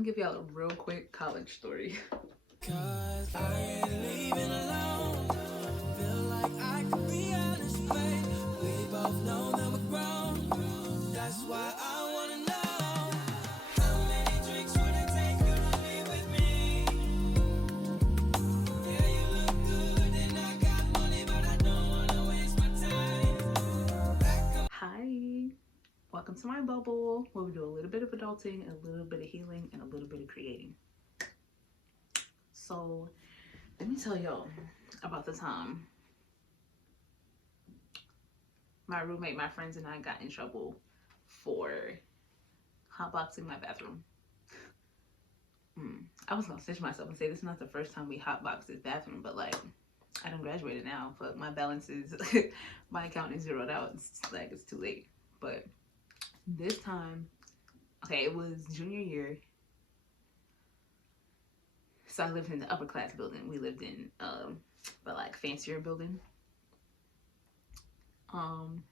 gonna give y'all a real quick college story. Cause I ain't leaving alone. Feel like I could be honest, babe. We both know that we're grown. That's why I wanna know. How many drinks would it take you to leave with me? Yeah, you look good and I got money, but I don't wanna waste my time. Hi, welcome to my bubble where we do a little bit of adulting, a little bit of healing, and a little bit of creating. So, let me tell y'all about the time my roommate, my friends, and I got in trouble for hotboxing my bathroom. I was gonna stitch myself and say this is not the first time we hotboxed this bathroom, but like I done graduated now, but my balance is my account is zeroed out. It's like it's too late. But this time, okay, it was junior year. So I lived in the upper class building. We lived in the like fancier building.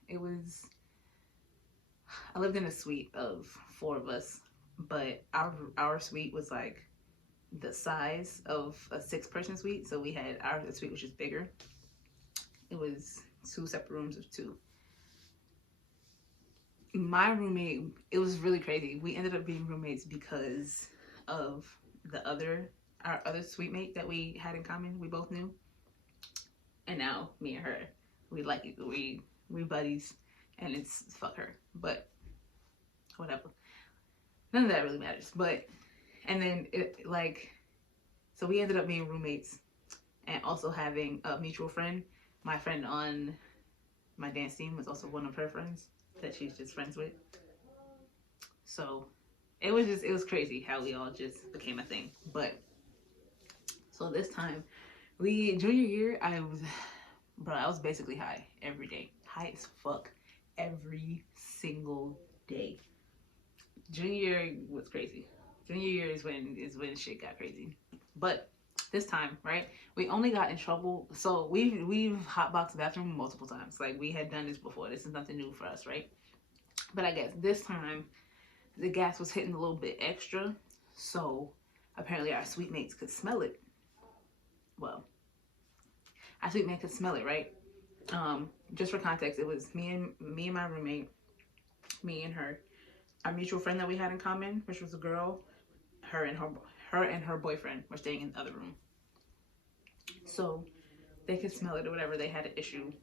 It was I lived in a suite of four of us, but our suite was like the size of a 6-person suite. So we had our suite was just bigger. It was 2 separate rooms of 2. My roommate, it was really crazy. We ended up being roommates because of our other suite mate that we had in common. We both knew, and now me and her, we buddies, and it's fuck her, but whatever. None of that really matters. But and then it like so we ended up being roommates and also having a mutual friend. My friend on my dance team was also one of her friends that she's just friends with. So it was crazy how we all just became a thing. But so this time, we junior year, I was basically high every day, high as fuck, every single day. Junior year was crazy. Junior year is when shit got crazy. But this time, right? We only got in trouble. So we've hotboxed the bathroom multiple times. Like we had done this before. This is nothing new for us, right? But I guess this time the gas was hitting a little bit extra. So apparently our suite mates could smell it. Well, our suite mate could smell it, right? Just for context, it was me and my roommate, me and her, our mutual friend that we had in common, which was a girl. Her and her boyfriend were staying in the other room, so they could smell it or whatever. They had an issue.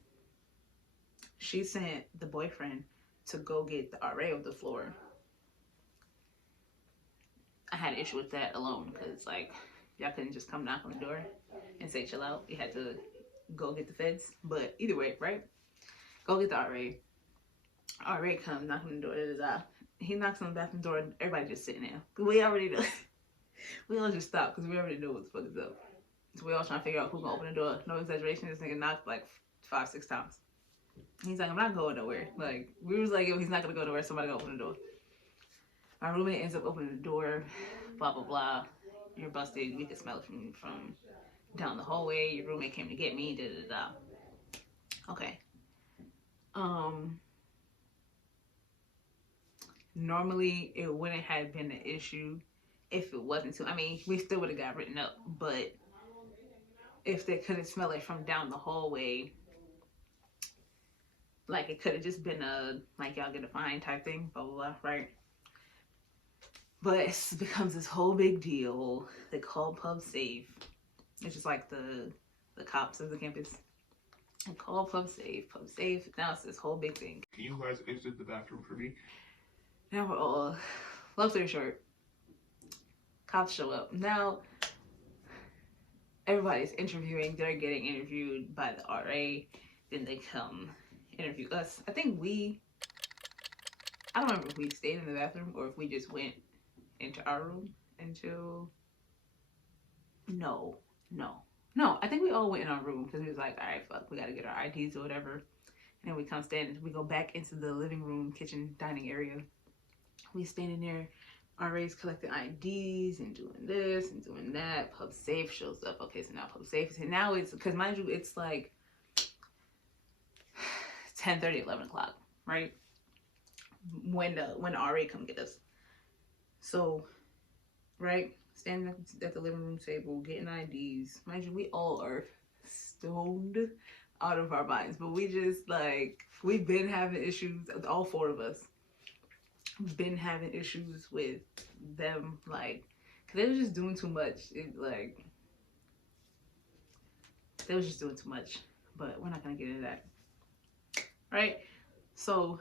She sent the boyfriend to go get the RA of the floor. I had an issue with that alone because like y'all couldn't just come knock on the door and say chill out. You had to go get the feds. But either way, right? Go get the RA. RA comes knocking on the door. He knocks on the bathroom door and everybody just sitting there. Cause we already know. We all just stop because we already know what the fuck is up. So we all trying to figure out who gonna open the door. No exaggeration. This nigga knocked like 5-6 times. He's like, I'm not going nowhere. Like we was like, yo, he's not gonna go nowhere. Somebody gonna open the door. My roommate ends up opening the door. Blah blah blah. You're busted. We could smell it from down the hallway. Your roommate came to get me. Da da da. Okay. Um. Normally it wouldn't have been an issue if it wasn't too. I mean, we still would have got written up, but if they couldn't smell it from down the hallway, like it could have just been a like y'all get a fine type thing, blah blah blah, right? But it becomes this whole big deal. They call Pub Safe. It's just like the cops of the campus. They call Pub Safe. Pub Safe. Now it's this whole big thing. Can you guys exit the bathroom for me? Now we're all. Long story short, cops show up. Now everybody's interviewing. They're getting interviewed by the RA. Then they come interview us. I don't remember if we stayed in the bathroom or if we just went into our room until no, no, no. I think we all went in our room because we was like, all right, fuck, we gotta get our IDs or whatever. And then we go back into the living room, kitchen, dining area. We standing there. RA's collecting IDs and doing this and doing that. Pub Safe shows up. Okay, so now Pub Safe. And now it's because mind you, it's like 10:30, 11 o'clock, right? When the RA come get us. So right? Standing at the living room table, getting IDs. Mind you, we all are stoned out of our minds, but we just like we've been having issues. All four of us been having issues with them, like, cause they were just doing too much. It like they was just doing too much. But we're not gonna get into that, right? So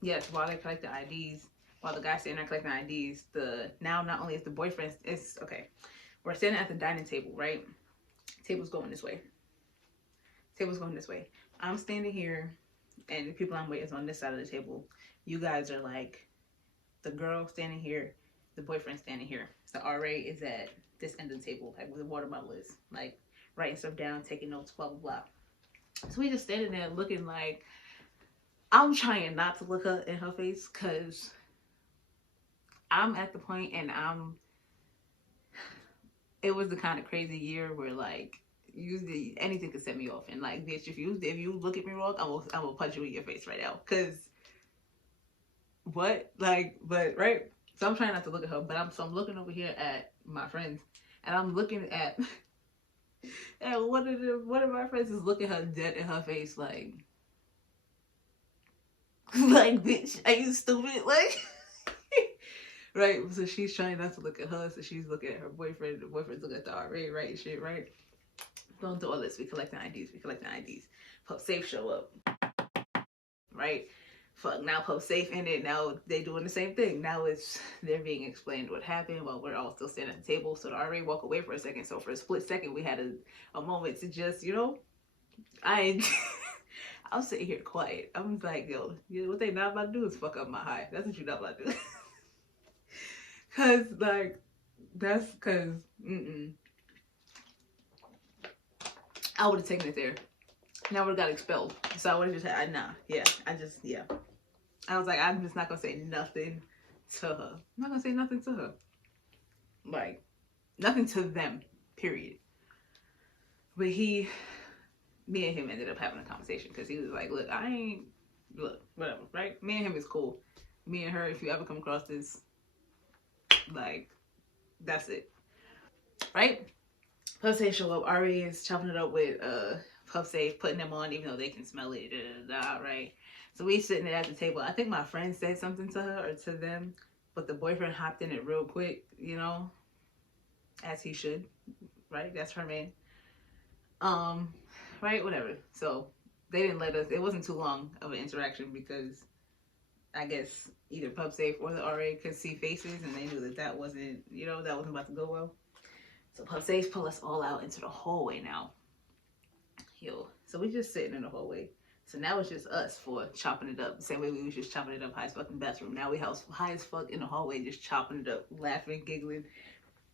yes, while they collect the IDs, while the guy's sitting there collecting IDs, the now not only is the boyfriend, it's okay. We're sitting at the dining table, right? Table's going this way. Table's going this way. I'm standing here, and the people I'm with is on this side of the table. You guys are like the girl standing here, the boyfriend standing here. The RA is at this end of the table, like where the water bottle is, like writing stuff down, taking notes, blah blah blah. So we just standing there looking like I'm trying not to look her in her face because I'm at the point and it was the kind of crazy year where like usually anything could set me off and like bitch if you look at me wrong I will punch you in your face right now because what like but right, so I'm trying not to look at her but I'm looking over here at my friends and I'm looking at and one of my friends is looking her dead in her face like like bitch are you stupid like right, so she's trying not to look at her so she's looking at her boyfriend, the boyfriend's looking at the RA, right, shit, right. Going through all this, we collecting IDs. Pub Safe show up, right? Fuck, now Pub Safe in it. Now they doing the same thing. Now it's they're being explained what happened while we're all still standing at the table. So the RA walk away for a second. So for a split second, we had a moment to just, I I was sitting here quiet. I'm like, yo, what they not about to do is fuck up my high. That's what you not about to do. Cause like that's cause I would have taken it there. Now I would have got expelled. So I would have just had, yeah. I was like, I'm just not gonna say nothing to her. I'm not gonna say nothing to her. Like, nothing to them, period. But me and him ended up having a conversation because he was like, look, whatever, right? Me and him is cool. Me and her, if you ever come across this, like, that's it, right? Puff Safe show up. Ari is chopping it up with Puff Safe, putting them on even though they can smell it, right? So we sitting there at the table. I think my friend said something to her or to them, but the boyfriend hopped in it real quick, as he should, right? That's her man. Um, right, whatever. So they didn't let us. It wasn't too long of an interaction because I guess either Pub Safe or the RA could see faces and they knew that wasn't, that wasn't about to go well. So Pub Safe pull us all out into the hallway now. So we just sitting in the hallway. So now it's just us for chopping it up. The same way we was just chopping it up high as fuck in the bathroom. Now we house high as fuck in the hallway, just chopping it up, laughing, giggling.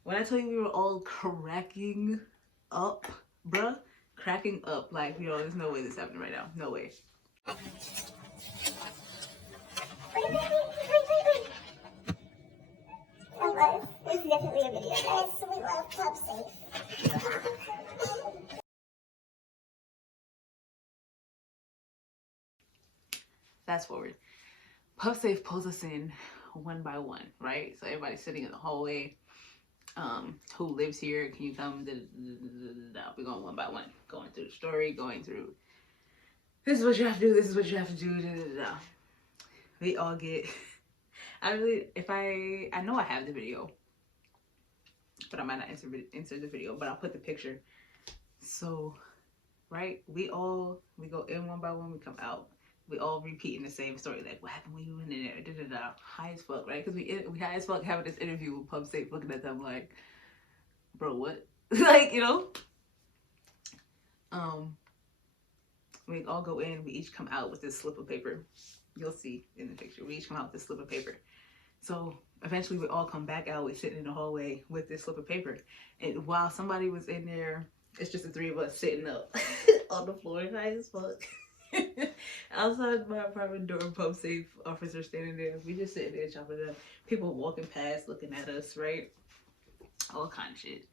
When I tell you we were all cracking up, bruh, cracking up. Like, there's no way this happening right now. No way. It's definitely a video. Yes, we love Pub Safe. Fast forward. Pub Safe pulls us in one by one, right? So everybody's sitting in the hallway. Who lives here? Can you come? We're going one by one, going through the story, going through. This is what you have to do. This is what you have to do. We all get. I know I have the video, but I might not insert the video, but I'll put the picture. So, right, we go in one by one, we come out. We all repeating the same story, like what happened when you went in there, high as fuck, right? Because we high as fuck having this interview with Pub Safe, looking at them like, bro, what? Like, we all go in, we each come out with this slip of paper. You'll see in the picture. We each come out with this slip of paper. So eventually we all come back out. We're sitting in the hallway with this slip of paper. And while somebody was in there, it's just the three of us sitting up on the floor, high as fuck. Outside my apartment door, Pub Safe officer standing there. We just sitting there chopping it up. People walking past, looking at us, right? All kind of shit.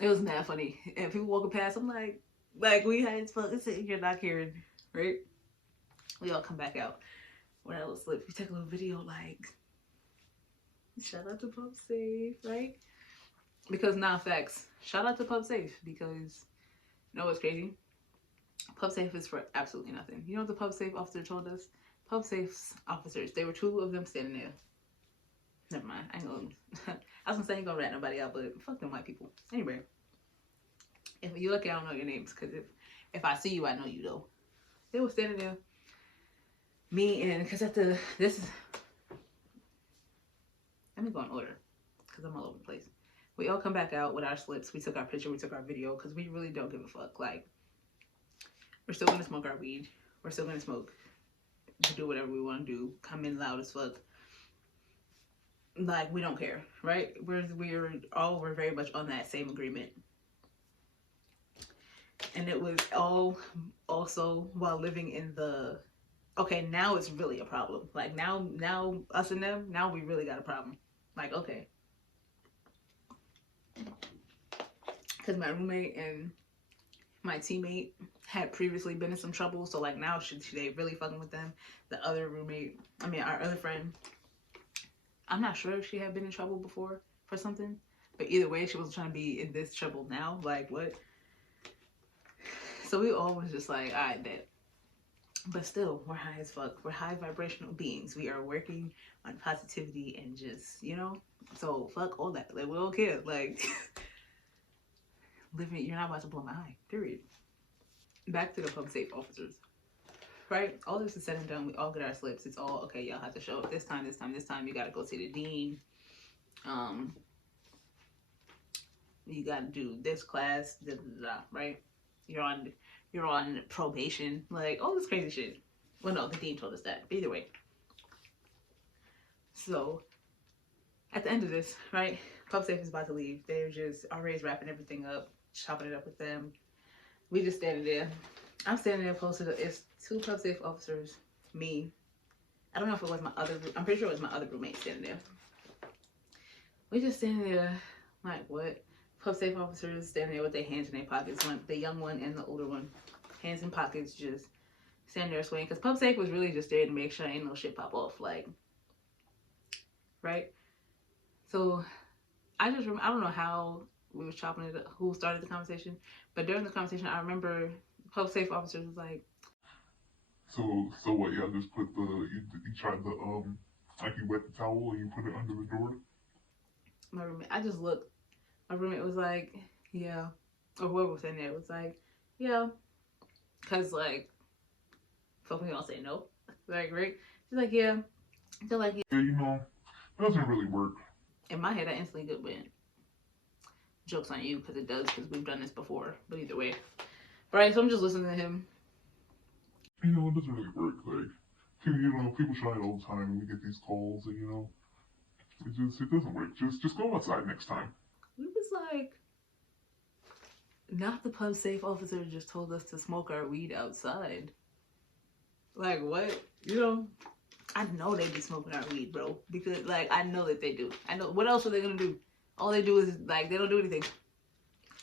It was mad funny. And people walking past, I'm like we high as fuck. Sitting here not caring, right? We all come back out. Where that little slip, you take a little video like, shout out to Pub Safe, right? Because now facts, shout out to Pub Safe because you know what's crazy? Pub Safe is for absolutely nothing. You know what the Pub Safe officer told us? Pub Safe's officers, there were two of them standing there. Never mind, I know. I was gonna say I ain't gonna rat nobody out, but fuck them white people. Anyway, if you look, I don't know your names because if I see you, I know you though. They were standing there. Me and because at the this is let me go in order because I'm all over the place. We all come back out with our slips. We took our picture. We took our video because we really don't give a fuck. Like we're still gonna smoke our weed. We're still gonna smoke. Do whatever we want to do. Come in loud as fuck. Like we don't care, right? We're all very much on that same agreement. And it was all also while living in the okay, now it's really a problem. Like now us and them, now we really got a problem. Like, okay. Because my roommate and my teammate had previously been in some trouble. So like now they really fucking with them. The other roommate, our other friend, I'm not sure if she had been in trouble before for something. But either way, she was trying to be in this trouble now. Like, what? So we all was just like, all right, bet. But still, we're high as fuck. We're high vibrational beings. We are working on positivity and just, so fuck all that. Like, we don't care. Like, living, you're not about to blow my high, period. Back to the Pub Safe officers, right? All this is said and done. We all get our slips. It's all, okay, y'all have to show up this time. You got to go see the dean. You got to do this class, right? You're on probation, like all this crazy shit. Well, no, the dean told us that. But either way. So, at the end of this, right, Pub Safe is about to leave. They're just already wrapping everything up, chopping it up with them. We just standing there. I'm standing there close to it's two Pub Safe officers, me. I don't know if it was I'm pretty sure it was my other roommate standing there. We just standing there, like, what? Pub Safe officers standing there with their hands in their pockets. The young one and the older one, hands in pockets, just standing there swaying. Because Pub Safe was really just there to make sure ain't no shit pop off, like, right? So I don't know how we was chopping it up, who started the conversation, but during the conversation, I remember Pub Safe officers was like, So what? Y'all just put you tried the like you wet the towel and you put it under the door. My roommate, I just looked. My roommate was like, yeah, or whoever was in there was like, yeah, cause like, fuck me, I'll say no, like, right? She's like, yeah. They're like, yeah. Yeah, it doesn't really work. In my head, I instantly went, joke's on you, because it does, because we've done this before. But either way, right? So I'm just listening to him. It doesn't really work. Like, people try it all the time, and we get these calls, and it doesn't work. Just go outside next time. We was like, not the Pub Safe officer just told us to smoke our weed outside. Like, what? I know they be smoking our weed, bro. Because, like, I know that they do. I know. What else are they gonna do? All they do is, like, they don't do anything.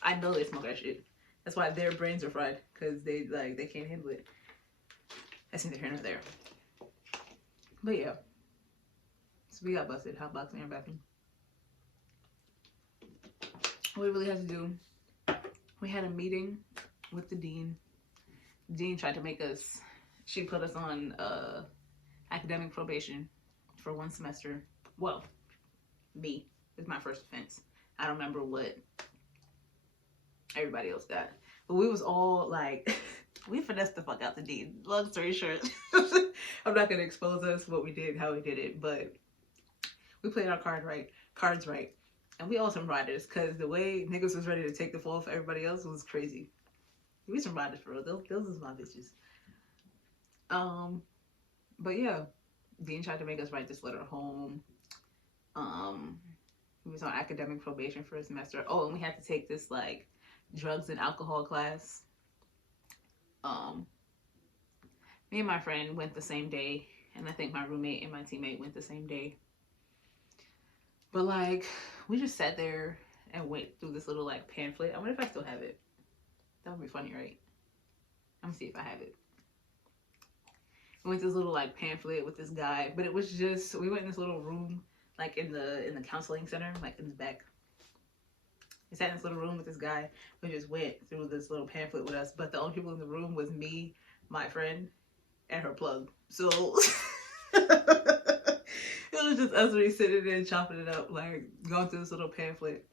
I know they smoke that shit. That's why their brains are fried. Because they can't handle it. That's neither here nor there. But, yeah. So, we got busted. Hotboxing our bathroom. What we really had to do, we had a meeting with the dean. The dean tried to make us, she put us on academic probation for 1 semester. Well, me is my first offense. I don't remember what everybody else got. But we was all like, we finessed the fuck out the dean. Long story short. I'm not going to expose us, what we did, how we did it, but we played our cards right. And we all some riders, because the way niggas was ready to take the fall for everybody else was crazy. We some riders for real. Those was my bitches. But yeah, Dean tried to make us write this letter home. We was on academic probation for a semester. Oh, and we had to take this like drugs and alcohol class. Me and my friend went the same day, and I think my roommate and my teammate went the same day. But like, we just sat there and went through this little like pamphlet. I wonder if I still have it. That would be funny, right? I'm gonna see if I have it. We went to this little like pamphlet with this guy, but it was just we went in this little room like in the counseling center, like in the back. We sat in this little room with this guy. We just went through this little pamphlet with us, but the only people in the room was me, my friend, and her plug. So it was just us really sitting there chopping it up, like going through this little pamphlet.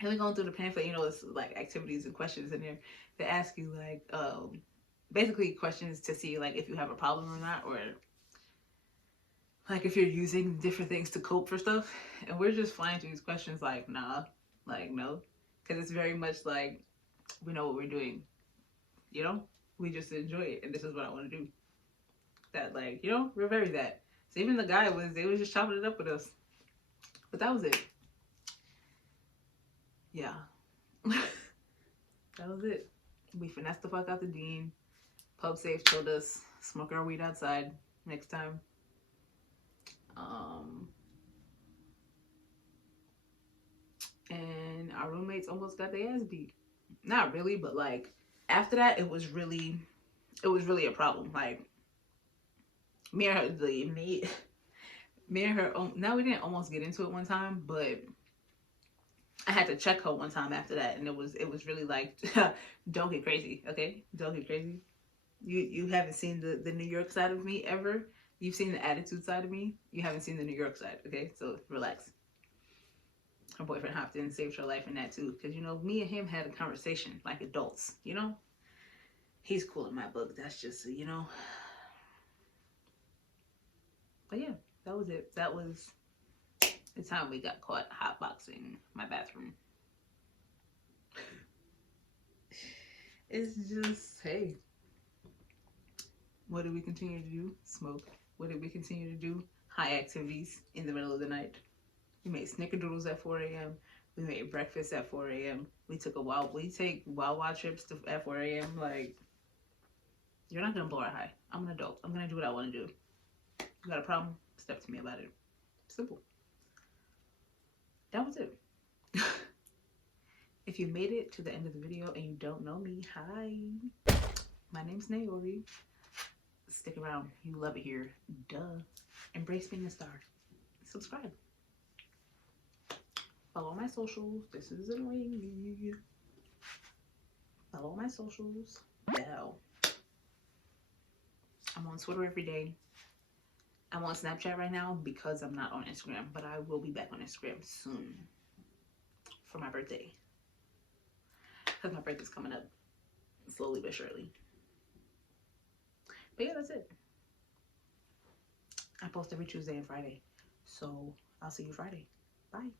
And we going through the pamphlet, you know, it's like activities and questions in there. They ask you like basically questions to see like if you have a problem or not, or like if you're using different things to cope for stuff. And we're just flying through these questions like nah, like no, because it's very much like we know what we're doing, you know, we just enjoy it, and this is what I want to do. That like, you know, we're very that. So even the guy was, they was just chopping it up with us, but that was it. Yeah. That was it. We finessed the fuck out the dean. Pub safe told us smoke our weed outside next time. And our roommates almost got their ass beat. Not really, but like after that, it was really a problem. Like me and her, me and her. Now we didn't almost get into it one time, but I had to check her one time after that, and it was really like, don't get crazy, okay? Don't get crazy. You haven't seen the New York side of me ever. You've seen the attitude side of me. You haven't seen the New York side, okay? So relax. Her boyfriend hopped in and saved her life in that too, because you know me and him had a conversation like adults. You know, he's cool in my book. That's just you know. But yeah, that was it. That was the time we got caught hotboxing my bathroom. It's just, hey, what did we continue to do? Smoke. What did we continue to do? High activities in the middle of the night. We made snickerdoodles at 4 a.m. We made breakfast at 4 a.m. We take wild trips at 4 a.m. Like, you're not gonna blow our high. I'm an adult. I'm gonna do what I want to do. You got a problem? Step to me about it. Simple. That was it. If you made it to the end of the video and you don't know me, hi. My name's Naori. Stick around. You love it here. Duh. Embrace being a star. Subscribe. Follow my socials. This is annoying me. Follow my socials. Now. I'm on Twitter every day. I'm on Snapchat right now because I'm not on Instagram, but I will be back on Instagram soon for my birthday. Because my birthday's coming up slowly but surely. But yeah, that's it. I post every Tuesday and Friday. So I'll see you Friday. Bye.